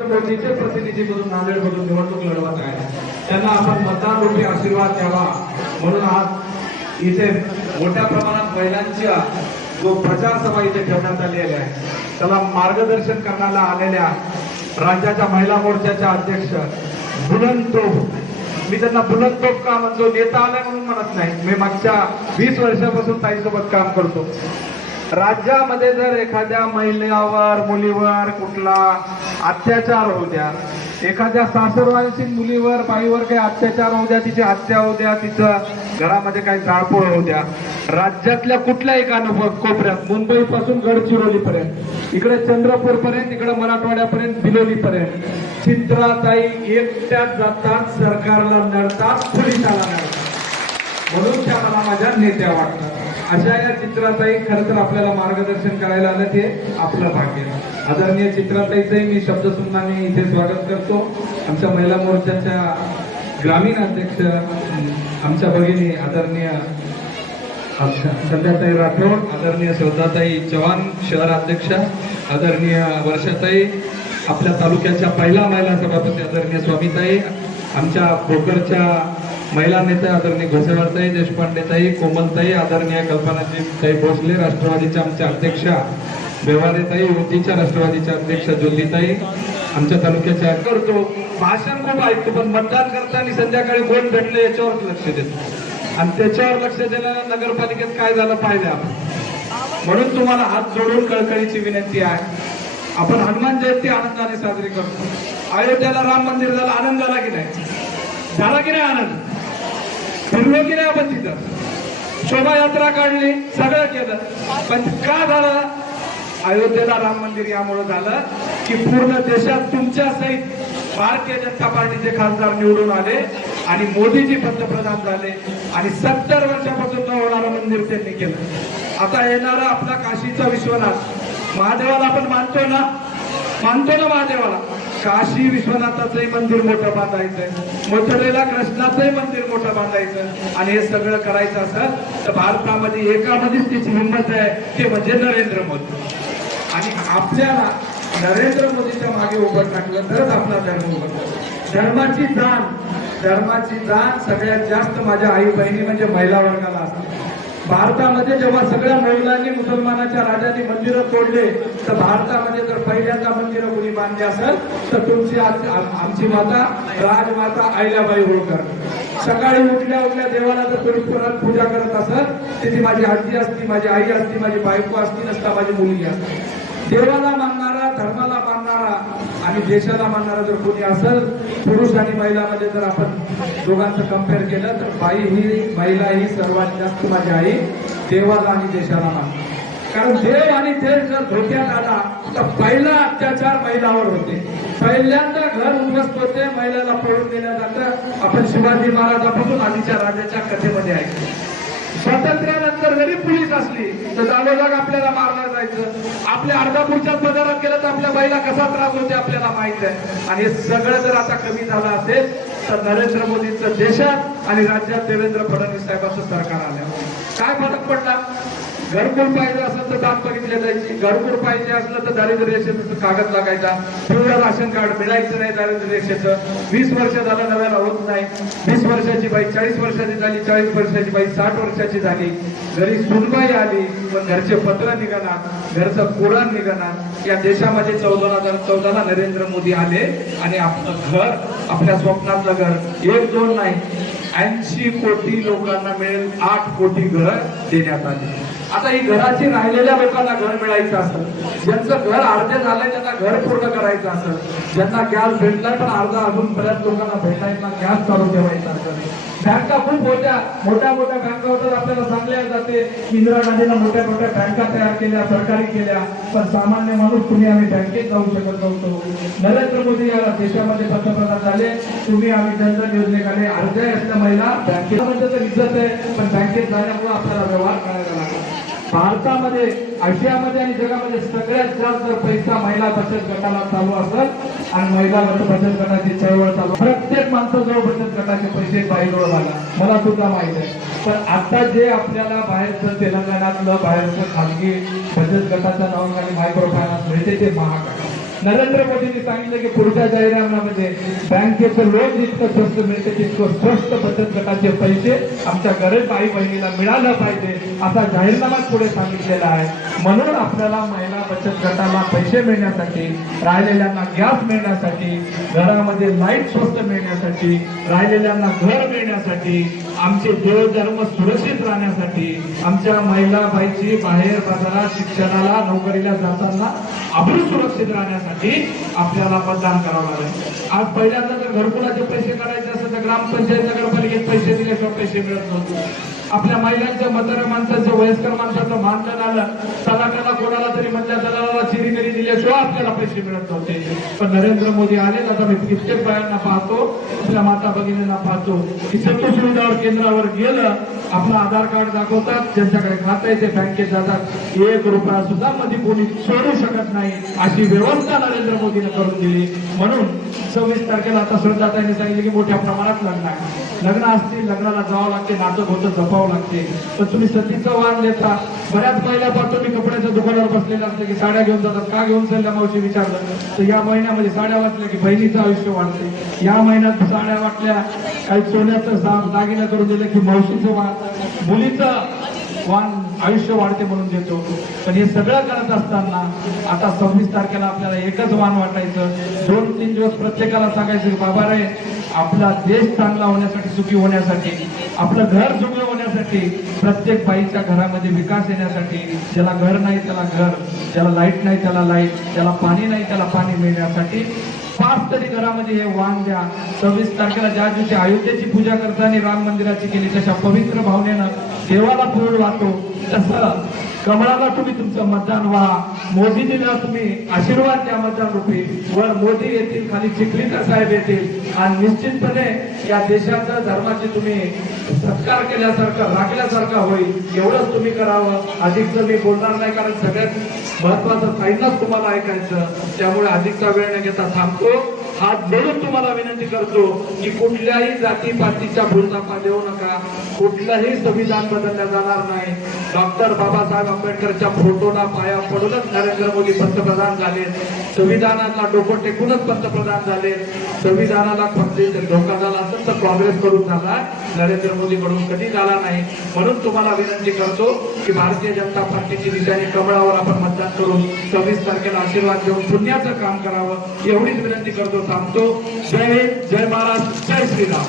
मोदीचे प्रतिनिधी म्हणून नांदेड मधून निवडणूक लढवत आहे त्यांना आपण मतदान रूपी आशीर्वाद द्यावा. म्हणून आज इथे मोठ्या प्रमाणात महिलांच्या जो प्रचार सभा इथे ठेवण्यात आलेली आहे त्याला मार्गदर्शन करण्याला आलेल्या राज्याच्या महिला मोर्चाच्या अध्यक्ष बुलंद तोफ मी त्यांना बुलंद तोफ का म्हणतो? नेता आलाय म्हणून म्हणत नाही. मी मागच्या वीस वर्षापासून ताईसोबत काम करतो. राज्यामध्ये जर एखाद्या महिलेवर मुलीवर कुठला अत्याचार होऊ द्या एखाद्या सासरवांची मुलीवर बाईवर काही अत्याचार होऊ द्या तिची हत्या होऊ द्या तिचं घरामध्ये काही जाळपोळ होऊ द्या राज्यातल्या कुठल्याही अनुभव कोपऱ्यात मुंबईपासून पासून इकडे चंद्रपूरपर्यंत इकडे मराठवाड्यापर्यंत बिलोलीपर्यंत चित्राताई एकट्याच जातात सरकारला नडतात पोलिसाला नडतात. म्हणून त्या मला माझ्या नेत्या वाटतात. अशा या चित्राचाही खरं तर आपल्याला मार्गदर्शन करायला आलं ते आपलं भाग्य. आदरणीय चित्राताईचंही मी शब्दसुमनाने इथे स्वागत करतो. आमच्या महिला मोर्चाच्या ग्रामीण अध्यक्ष आमच्या भगिनी आदरणीय संध्याताई राठोड आदरणीय श्रद्धाताई चव्हाण शहर अध्यक्ष आदरणीय वर्षाताई आपल्या तालुक्याच्या पहिला महिला सभापती आदरणीय स्वामीताई आमच्या भोकरच्या महिला नेत्या आदरणीय घोसेवारताई देशपांडेताई कोमलताई आदरणीय कल्पनाजीताई भोसले राष्ट्रवादीच्या आमच्या अध्यक्षा व्यवहारेताई युतीच्या राष्ट्रवादीच्या अध्यक्ष ज्योतीताई आमच्या तालुक्याच्या करतो. भाषण खूप ऐकतो पण मतदान करताना संध्याकाळी कोण भेटले याच्यावर लक्ष देतो. आणि त्याच्यावर लक्ष दिलं नगरपालिकेत काय झालं पाहिलं आपण. म्हणून तुम्हाला हात जोडून कळकळीची विनंती आहे. आपण हनुमान जयंती आनंदाने साजरी करतो. अयोध्याला राम मंदिर झालं आनंद झाला की नाही? झाला की नाही आनंद? फिरलो की नाही आपण तिथं शोभायात्रा काढली सगळं केलं. पण का झालं? अयोध्येला राम मंदिर यामुळे झालं की पूर्ण देशात तुमच्या सहित भारतीय जनता पार्टीचे खासदार निवडून आले आणि मोदीजी पंतप्रधान झाले आणि सत्तर वर्षापासून न होणारं मंदिर त्यांनी केलं. आता येणारा आपला काशीचा विश्वनाथ. महादेवाला आपण मानतो ना? मानतो ना महादेवाला? काशी विश्वनाथाचंही मंदिर मोठं बांधायचंय. मथुरेला कृष्णाचंही मंदिर मोठं बांधायचं आणि हे सगळं करायचं असेल तर भारतामध्ये एकामध्येच त्याची हिंमत आहे ते म्हणजे नरेंद्र मोदी. आणि आपल्याला नरेंद्र मोदीच्या मागे उभं टाकलं तरच आपला धर्म उभं धर्माची जाण धर्माची जाण सगळ्यात जास्त माझ्या आई बहिणी म्हणजे महिला वर्गाला असते. भारतामध्ये जेव्हा सगळ्या महिलांनी मुसलमानाच्या राजांनी मंदिरं तोडले तर भारतामध्ये जर पहिल्यांदा मंदिरं कुणी बांधली असेल तर तुमची आमची माता राजमाता आईलाबाई होळकर. सकाळी उठल्या उठल्या देवाला जर कोणी पुरात पूजा करत असत तिथे माझी आजी असती माझी आई असती माझी बायको असती नसता माझी मुलगी असते. देवाला मानणारा धर्माला मानणारा आणि देशाला मानणारा जर कोणी असेल पुरुष आणि महिलामध्ये जर आपण दोघांचं कंपेअर केलं तर बाई ही महिला ही सर्वात जास्त माझी आई देवाला आणि देशाला मानते. कारण देव आणि देश जर धोक्यात आला तर पहिला अत्याचार महिलावर होते. पहिल्यांदा घर उद्ध्वस्त होते महिलाला पळून देण्यात जातं आपण शिवाजी महाराजापासून आधीच्या राजाच्या कथेमध्ये ऐकतो स्वातंत्र्यानंतर जरी पोलीस असली तर जागोजाग आपल्याला मारला जायचं. आपल्या अर्धापूरच्या बाजारात गेलं तर आपल्या बाईला कसा त्रास होते आपल्याला माहीत आहे. आणि हे सगळं जर आता कमी झालं असेल तर नरेंद्र मोदींचं देशात आणि राज्यात देवेंद्र फडणवीस साहेबांचं सरकार आल्यावर. काय फरक पडला? घरकुल पाहिजे असलं तर दात बघितले जायची. घरकुल पाहिजे असलं तर दारिद्र्य रेषेचं कागद लागायचा. पिवळं राशन कार्ड मिळायचं नाही दारिद्र्य रेषेचं. वीस वर्ष झालं नव्याला होत नाही. वीस वर्षाची बाई चाळीस वर्षाची झाली चाळीस वर्षाची बाई साठ वर्षाची झाली. घरी सुनबाई आली पण घरचे पत्र निघणार घरचं कुराण निघणार या देशामध्ये चौदा हजार चौदाला नरेंद्र मोदी आले आणि आपलं घर आपल्या स्वप्नातलं घर. एक दोन नाही. ऐंशी कोटी लोकांना मिळेल आठ कोटी घरं देण्यात आली. आता ही घराची राहिलेल्या लोकांना घर मिळायचं असं ज्यांचं घर अर्धे झालंय त्यांना घर पूर्ण करायचं असं ज्यांना गॅस भेटलाय पण अर्धा अजून बऱ्याच लोकांना भेटायचा गॅस चालू ठेवायचा असं बँका खूप होत्या मोठ्या मोठ्या बँका होतात आपल्याला सांगल्या जाते इंदिरा गांधीनं मोठ्या मोठ्या बँका तयार केल्या सरकारी केल्या पण सामान्य माणूस तुम्ही आम्ही बँकेत जाऊ शकत नव्हतो. नरेंद्र मोदी या देशामध्ये पंतप्रधान झाले तुम्ही आम्ही जनधन योजनेखाली अर्ध्या असल्या महिला बँकेमध्ये तर इज्जत आहे पण बँकेत जाण्यामुळे आपल्याला व्यवहार करायला भारतामध्ये आशियामध्ये आणि जगामध्ये सगळ्यात जास्त पैसा महिला बचत गटाला चालू असत आणि महिला बचत गटाची चळवळ चालू प्रत्येक माणसाजवळ बचत गटाचे पैसे बाईजवळ झाला मला सुद्धा माहीत आहे. पण आता जे आपल्याला बाहेरचं तेलंगणातलं बाहेरचं खाजगी बचत गटाच्या नावाखाली मायक्रो फायनान्स मिळते ते महाग आहे. नरेंद्र मोदींनी सांगितलं की पुढच्या जाहीरनाम्यामध्ये बँकेचं लोन जितकं स्वस्त मिळते तितकं स्वस्त बचत गटाचे पैसे आमच्या गरीब आई बहिणीला मिळालं पाहिजे असा जाहीरनामा पुढे सांगितलेला आहे. म्हणून आपल्याला महिला बचत गटाला पैसे मिळण्यासाठी राहिलेल्यांना गॅस मिळण्यासाठी घरामध्ये लाइट स्वस्त मिळण्यासाठी राहिलेल्यांना घर मिळण्यासाठी आमचे देवधर्म सुरक्षित राहण्यासाठी आमच्या महिला बाईची बाहेर बाजारात शिक्षणाला नोकरीला जाताना आपण सुरक्षित राहण्यासाठी आपल्याला मतदान करावं लागेल. आज पहिल्यांदा जर घरकुलाचे पैसे काढायचे असेल तर ग्रामपंचायत नगरपालिकेत पैसे दिल्याशिवाय पैसे मिळत नव्हते. आपल्या महिलांच्या मतदार माणसाचं वयस्कर माणसाचं मानधन आलं तलाकाला कोणाला तरी म्हटल्या दलाला चिरी तरी दिल्याशिवाय आपल्याला पैसे मिळत नव्हते. पण नरेंद्र मोदी आले आता मी कित्येक बायांना पाहतो आपल्या माता भगिनींना पाहतो की सत्य सुविधावर केंद्रावर गेलं आपलं आधार कार्ड दाखवतात ज्यांच्याकडे खातं आहे ते बँकेत जातात. एक रुपया सुद्धा मध्ये कोणी सोडू शकत नाही. अशी व्यवस्था नरेंद्र मोदीने करून दिली. म्हणून सव्वीस तारखेला आता श्रद्धातांनी सांगितले की मोठ्या प्रमाणात लग्न आहे. लग्न असतील लग्नाला जावं लागते नातं होतं जपावं लागते. तर तुम्ही सतीचं वाण देता बऱ्याच महिला पाहतो मी कपड्याच्या दुकानावर बसलेल्या असले की साड्या घेऊन जातात. का घेऊन चालल्या मावशी विचारलं तर या महिन्यामध्ये साड्या वाटल्या की बहिणीचं आयुष्य वाढते. या महिन्यात साड्या वाटल्या. काही सोन्याचं दागिना करून दिलं की मावशीचं वाण मुलीचं वाण आयुष्य वाढते म्हणून देतो. पण हे सगळं करत असताना आता सव्वीस तारखेला आपल्याला एकच वाण वाटायचं. दोन तीन दिवस प्रत्येकाला सांगायचं की बाबा रे आपला देश चांगला होण्यासाठी सुखी होण्यासाठी आपलं घर सुखी होण्यासाठी प्रत्येक बाईच्या घरामध्ये विकास येण्यासाठी ज्याला घर नाही त्याला घर. ज्याला लाइट नाही त्याला लाइट ज्याला पाणी नाही त्याला पाणी मिळण्यासाठी पाच तरी घरामध्ये हे वाहन द्या. सव्वीस तारखेला ज्या दिवशी अयोध्येची पूजा करताना राम मंदिराची केली तशा पवित्र भावनेनं देवाला फूल वाहतो. तसं कमळाला तुम्ही तुमचं मतदान व्हा. मोदीजीला तुम्ही आशीर्वाद द्या मतदान रूपी वर मोदी येतील खाली चिखलीकर साहेब येतील. आणि निश्चितपणे या देशाचं धर्माची तुम्ही सत्कार केल्यासारखं राखल्यासारखा होईल. एवढंच तुम्ही करावं. अधिकचं मी बोलणार नाही कारण सगळ्यात महत्वाचं साईनच तुम्हाला ऐकायचं. त्यामुळे अधिकचा वेळ न घेता थांबतो. हात जोडून तुम्हाला विनंती करतो की कुठल्याही जाती पातीच्या भूलथापा देऊ नका. कुठलंही संविधान बदललं जाणार नाही. डॉक्टर बाबासाहेब आंबेडकरच्या फोटोला पाया पडूनच नरेंद्र मोदी पंतप्रधान झाले. संविधानाला डोकं टेकूनच पंतप्रधान झाले. संविधानाला फक्त धोका झाला असेल तर काँग्रेस करून झाला. नरेंद्र मोदी कडून कधी झाला नाही. म्हणून तुम्हाला विनंती करतो की भारतीय जनता पार्टीची दिशाने कमळावर आपण मतदान करून सव्वीस तारखेला आशीर्वाद देऊन पुण्याचं काम करावं. एवढीच विनंती करतो थांबतो. जय हिंद जय महाराज जय श्रीराम.